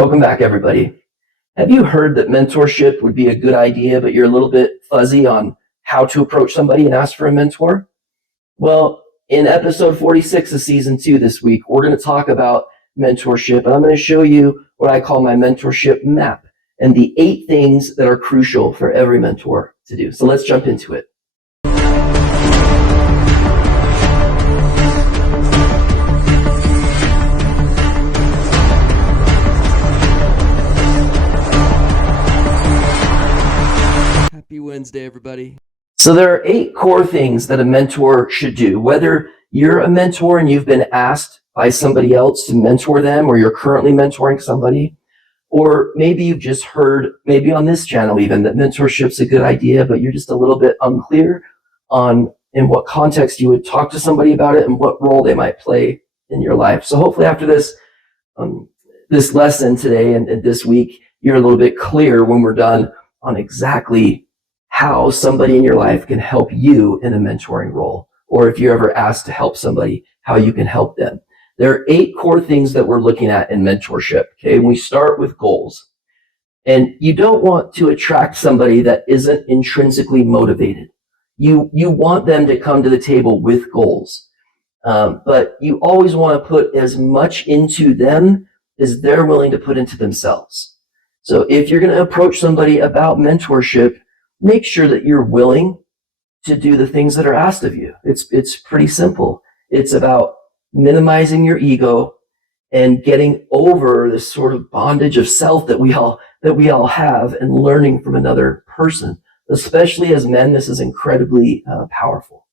Welcome back, everybody. Have you heard that mentorship would be a good idea, but you're a little bit fuzzy on how to approach somebody and ask for a mentor? Well, in episode 46 of season 2 this week, we're going to talk about mentorship, and I'm going to show you what I call my mentorship map and the 8 things that are crucial for every mentor to do. So let's jump into it. Happy Wednesday, everybody. So there are 8 core things that a mentor should do. Whether you're a mentor and you've been asked by somebody else to mentor them, or you're currently mentoring somebody, or maybe you've just heard, maybe on this channel even, that mentorship's a good idea, but you're just a little bit unclear on in what context you would talk to somebody about it and what role they might play in your life. So hopefully after this this lesson today and this week, you're a little bit clear when we're done on exactly how somebody in your life can help you in a mentoring role, or if you're ever asked to help somebody, how you can help them. There are 8 core things that we're looking at in mentorship. Okay, we start with goals. And you don't want to attract somebody that isn't intrinsically motivated. You want them to come to the table with goals. But you always want to put as much into them as they're willing to put into themselves. So if you're going to approach somebody about mentorship, make sure that you're willing to do the things that are asked of you. It's pretty simple. It's about minimizing your ego and getting over this sort of bondage of self that we all have, and learning from another person. Especially as men, this is incredibly powerful.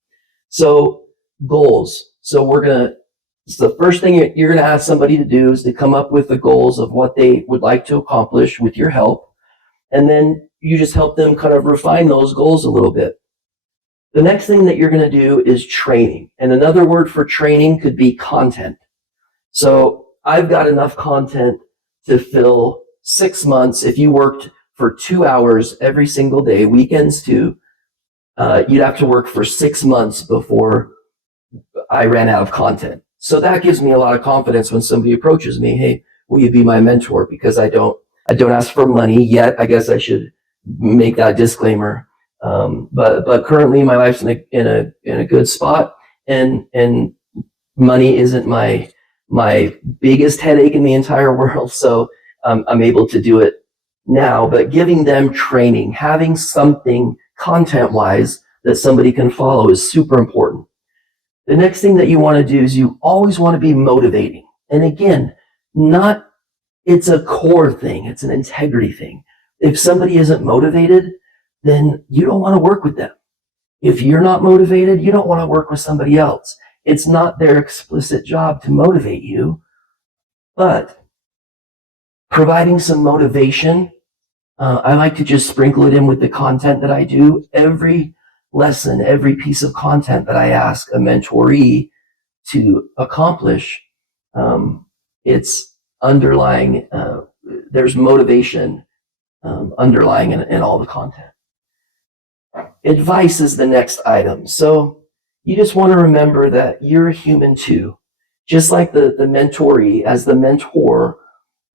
So goals. So the first thing you're going to ask somebody to do is to come up with the goals of what they would like to accomplish with your help. And then you just help them kind of refine those goals a little bit. The next thing that you're going to do is training. And another word for training could be content. So I've got enough content to fill 6 months. If you worked for 2 hours every single day, weekends too, you'd have to work for 6 months before I ran out of content. So that gives me a lot of confidence when somebody approaches me, hey, will you be my mentor? Because I don't ask for money yet. I guess I should make that disclaimer. But currently my life's in a good spot, and money isn't my biggest headache in the entire world. So I'm able to do it now. But giving them training, having something content wise that somebody can follow is super important. The next thing that you want to do is you always want to be motivating. And again, it's a core thing. It's an integrity thing. If somebody isn't motivated, then you don't want to work with them. If you're not motivated, you don't want to work with somebody else. It's not their explicit job to motivate you, but providing some motivation, I like to just sprinkle it in with the content that I do. Every lesson, every piece of content that I ask a mentoree to accomplish, it's underlying, there's motivation underlying in all the content. Advice is the next item. So you just want to remember that you're a human too. Just like the mentoree, as the mentor,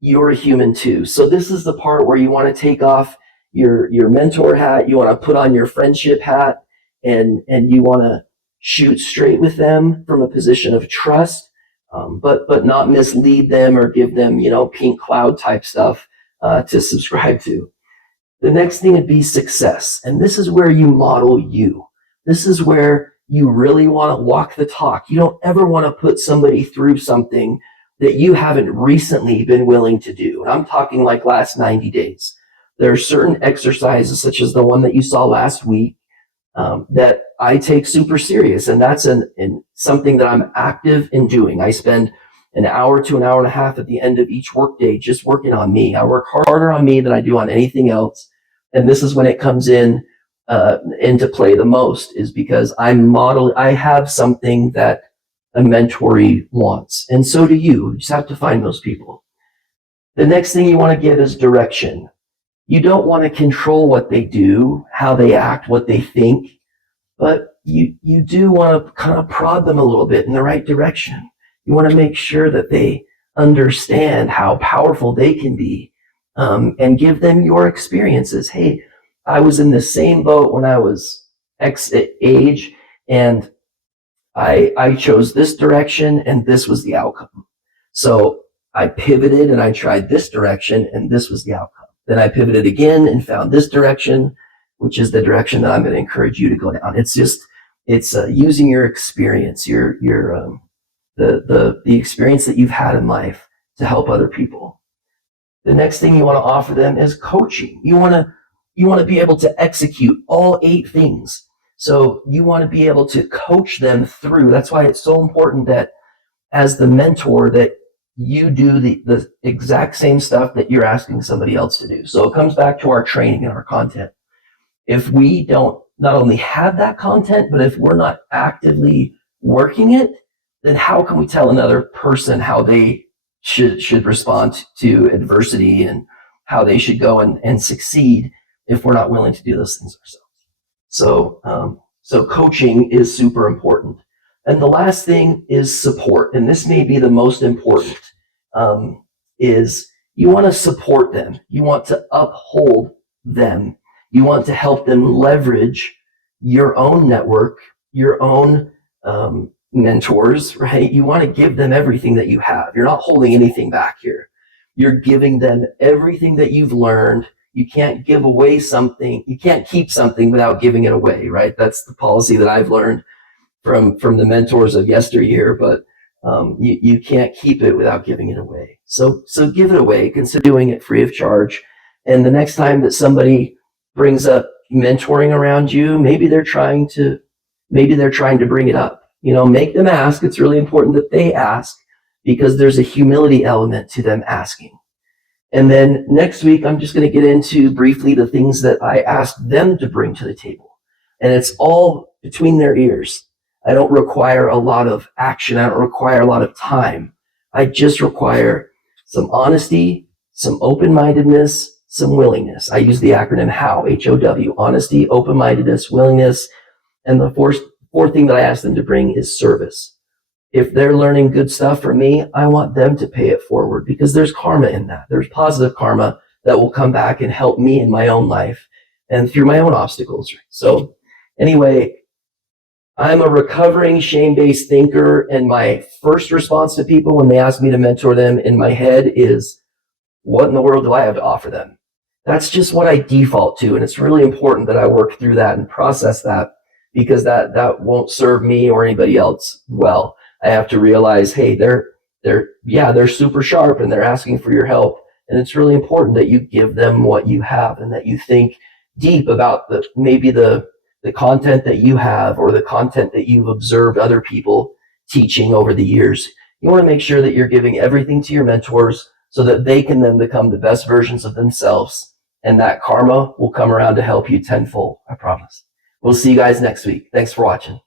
you're a human too. So this is the part where you want to take off your mentor hat, you want to put on your friendship hat, and you want to shoot straight with them from a position of trust, but not mislead them or give them, pink cloud type stuff to subscribe to. The next thing would be success. And this is where you model you. This is where you really want to walk the talk. You don't ever want to put somebody through something that you haven't recently been willing to do. And I'm talking like last 90 days. There are certain exercises, such as the one that you saw last week, that I take super serious. And that's something that I'm active in doing. I spend an hour to an hour and a half at the end of each workday just working on me. I work harder on me than I do on anything else. And this is when it comes into play the most, is because I have something that a mentoree wants. And so do you. You just have to find those people. The next thing you want to give is direction. You don't want to control what they do, how they act, what they think, but you do want to kind of prod them a little bit in the right direction. You want to make sure that they understand how powerful they can be, and give them your experiences. Hey, I was in the same boat when I was X age, and I chose this direction, and this was the outcome. So I pivoted and I tried this direction, and this was the outcome. Then I pivoted again and found this direction, which is the direction that I'm going to encourage you to go down. It's using your experience, the experience that you've had in life to help other people. The next thing you want to offer them is coaching. You want to be able to execute all 8 things. So you want to be able to coach them through. That's why it's so important that as the mentor that you do the exact same stuff that you're asking somebody else to do. So it comes back to our training and our content. If we don't not only have that content, but if we're not actively working it, then how can we tell another person how they should respond to adversity and how they should go and succeed if we're not willing to do those things ourselves? So coaching is super important. And the last thing is support. And this may be the most important, is you want to support them. You want to uphold them. You want to help them leverage your own network, your own mentors, right? You want to give them everything that you have. You're not holding anything back here. You're giving them everything that you've learned. You can't give away something. You can't keep something without giving it away, right? That's the policy that I've learned from the mentors of yesteryear, but you can't keep it without giving it away. So give it away. Consider doing it free of charge. And the next time that somebody brings up mentoring around you, maybe they're trying to bring it up. Make them ask. It's really important that they ask, because there's a humility element to them asking. And then next week, I'm just going to get into briefly the things that I asked them to bring to the table. And it's all between their ears. I don't require a lot of action. I don't require a lot of time. I just require some honesty, some open-mindedness, some willingness. I use the acronym HOW, H-O-W, honesty, open-mindedness, willingness. And the fourth thing that I ask them to bring is service. If they're learning good stuff from me, I want them to pay it forward, because there's karma in that. There's positive karma that will come back and help me in my own life and through my own obstacles. So anyway, I'm a recovering shame-based thinker, and my first response to people when they ask me to mentor them in my head is, what in the world do I have to offer them? That's just what I default to, and it's really important that I work through that and process that, because that won't serve me or anybody else well. I have to realize, hey, they're super sharp and they're asking for your help, and it's really important that you give them what you have and that you think deep about the content that you have or the content that you've observed other people teaching over the years. You want to make sure that you're giving everything to your mentors so that they can then become the best versions of themselves, and that karma will come around to help you tenfold, I promise. We'll see you guys next week. Thanks for watching.